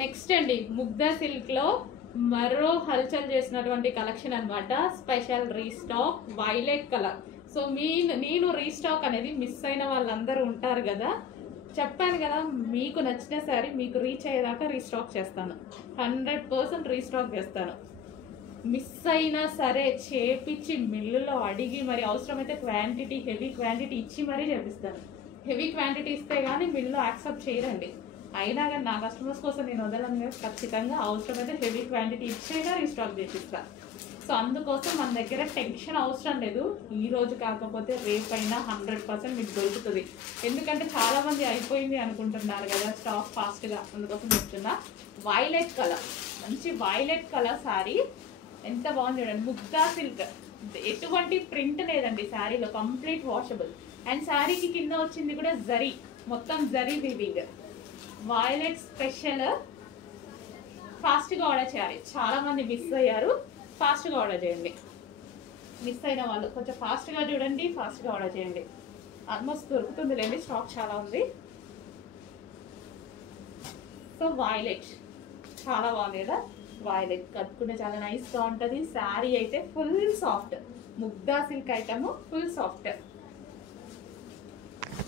Next అండి ముగ్ధా silk లో మరో హల్చల్ చేసినటువంటి కలెక్షన్ అన్నమాట. Special restock violet colour. So నేను రీస్టాక్ అనేది మిస్ అయిన వాళ్ళందరూ ఉంటారు కదా, చెప్పాను కదా, మీకు నచ్చిన సారీ మీకు రీచ్ అయ్యేదాకా రీస్టాక్ చేస్తాను. 100% రీస్టాక్ చేస్తాను. మిస్ అయినా సరే చేపించి మిల్లులో అడిగి మరి అవసరమైతే క్వాంటిటీ హెవీ క్వాంటిటీ ఇచ్చి మరీ చేపిస్తాను. హెవీ క్వాంటిటీ ఇస్తే కానీ మిల్లు యాక్సెప్ట్ చేయరండి. అయినా కానీ నా కస్టమర్స్ కోసం నేను వదలను కదా, ఖచ్చితంగా అవసరమైతే హెవీ క్వాంటిటీ ఇచ్చేగా రీస్టాక్ చేపిస్తాను. సో అందుకోసం మన దగ్గర టెన్షన్ అవసరం లేదు. ఈ రోజు కాకపోతే రేపైనా 100% మీకు దొరుకుతుంది. ఎందుకంటే చాలామంది అయిపోయింది అనుకుంటున్నారు కదా స్టాక్ ఫాస్ట్గా, అందుకోసం చెప్తున్నా. వైలెట్ కలర్, మంచి వైలెట్ కలర్ శారీ ఎంత బాగుంది చూడండి. ముగ్ధా సిల్క్, ఎటువంటి ప్రింట్ లేదండి శారీలో, కంప్లీట్ వాషబుల్. అండ్ శారీకి కింద వచ్చింది కూడా జరీ, మొత్తం జరీ వీవింగ్. Violet special. ఫాస్ట్గా ఆర్డర్ చేయాలి, చాలా మంది మిస్ అయ్యారు. ఫాస్ట్గా ఆర్డర్ చేయండి. మిస్ అయిన వాళ్ళు కొంచెం ఫాస్ట్గా చూడండి, ఫాస్ట్గా ఆర్డర్ చేయండి. ఆల్మోస్ట్ దొరుకుతుంది లేండి, స్టాక్ చాలా ఉంది. సో వైలెట్ చాలా బాగుంది కదా. వైలెట్ కట్టుకుంటే చాలా నైస్గా ఉంటుంది. శారీ అయితే ఫుల్ సాఫ్ట్, ముగ్ధా సిల్క్ ఐటమ్ ఫుల్ సాఫ్ట్.